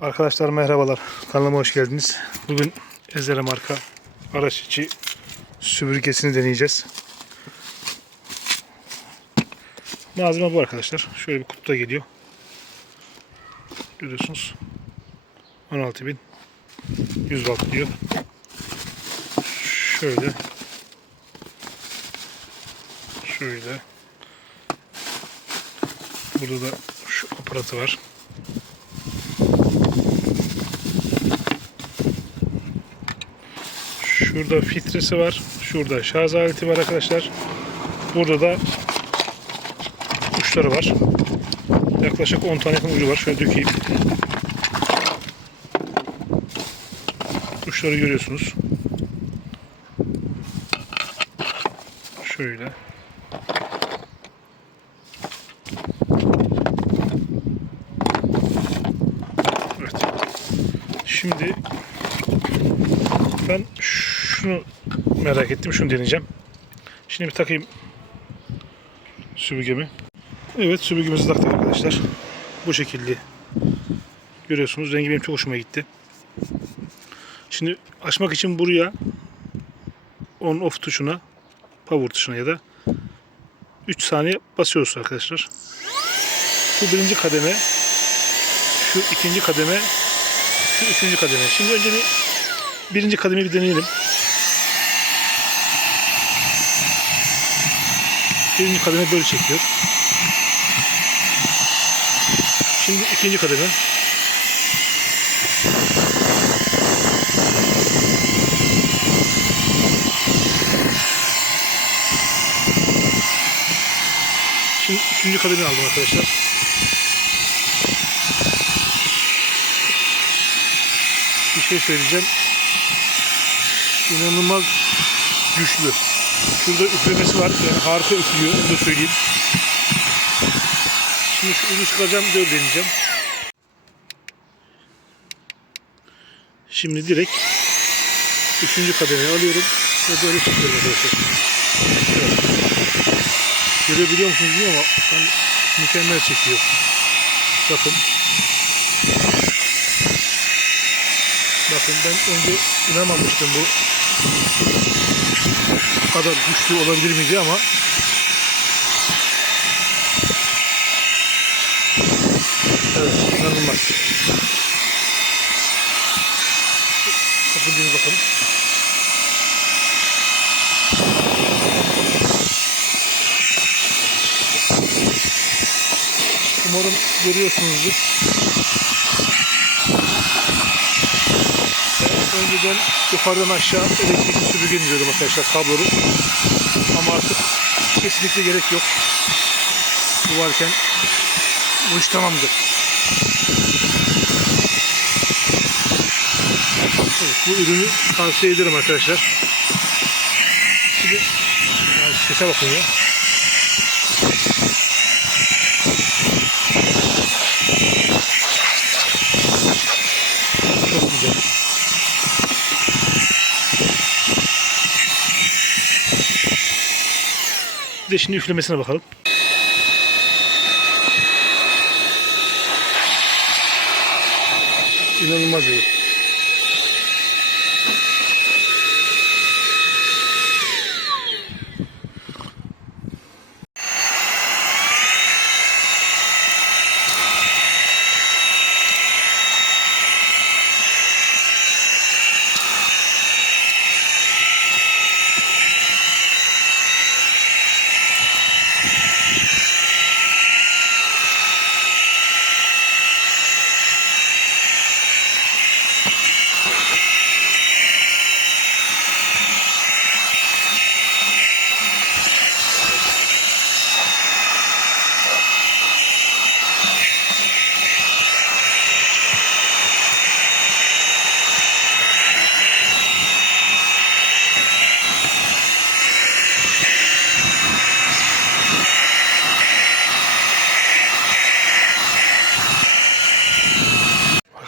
Arkadaşlar merhabalar. Kanalıma hoş geldiniz. Bugün Ezere marka araç içi süpürgesini deneyeceğiz. Malzeme bu arkadaşlar. Şöyle bir kutuda geliyor. Görüyorsunuz. 16.000 100 watt diyor. Şöyle. Şöyle. Burada da şu aparatı var. Şurada filtresi var. Şurada şarj aleti var arkadaşlar. Burada da uçları var. Yaklaşık 10 tane yakın ucu var. Şöyle dökeyim. Uçları görüyorsunuz. Şöyle. Evet. Şimdi ben şunu merak ettim. Şunu deneyeceğim. Şimdi bir takayım süpürgemi. Evet süpürgemizi taktık arkadaşlar. Bu şekilde. Görüyorsunuz. Rengi benim çok hoşuma gitti. Şimdi açmak için buraya on off tuşuna power tuşuna ya da 3 saniye basıyoruz arkadaşlar. Bu birinci kademe şu ikinci kademe şu üçüncü kademe. Şimdi önce bir birinci kademeyi bir deneyelim. Birinci kademe böyle çekiyor. Şimdi ikinci kademe. Şimdi üçüncü kademe aldım arkadaşlar. Bir şey söyleyeceğim. İnanılmaz güçlü. Şurada üflemesi var. Yani harika üflüyor. Onu da söyleyeyim. Şimdi şu ürünü çıkaracağım. Böyle deneyeceğim. Şimdi direkt üçüncü kademeyi alıyorum ve böyle çıkıyorum arkadaşlar. Görebiliyor musunuz bilmiyorum ama ben mükemmel çekiyor. Bakın. Bakın ben önce inanmamıştım bu kadar güçlü olabilir mi diye ama Evet, inanılmaz. Bakın bir bakalım. Umarım görüyorsunuzdur. Ben önceden yukarıdan aşağı elektrikli süpürge indiriyordum arkadaşlar kablolu. Ama artık kesinlikle gerek yok. Bu varken bu iş tamamdır. Evet, bu ürünü tavsiye ederim arkadaşlar. Şimdi yani sese bakın ya. Çok güzel. De şimdi üflemesine bakalım. İnanılmaz iyi.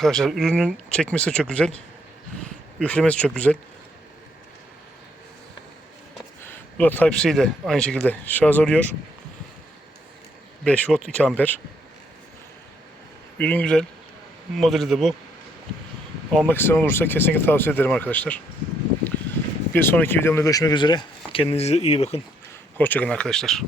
Arkadaşlar ürünün çekmesi çok güzel. Üflemesi çok güzel. Bu da Type-C ile aynı şekilde şarj oluyor. 5 volt 2 amper. Ürün güzel. Modeli de bu. Almak isteyen olursa kesinlikle tavsiye ederim arkadaşlar. Bir sonraki videomda görüşmek üzere. Kendinize iyi bakın. Hoşçakalın arkadaşlar.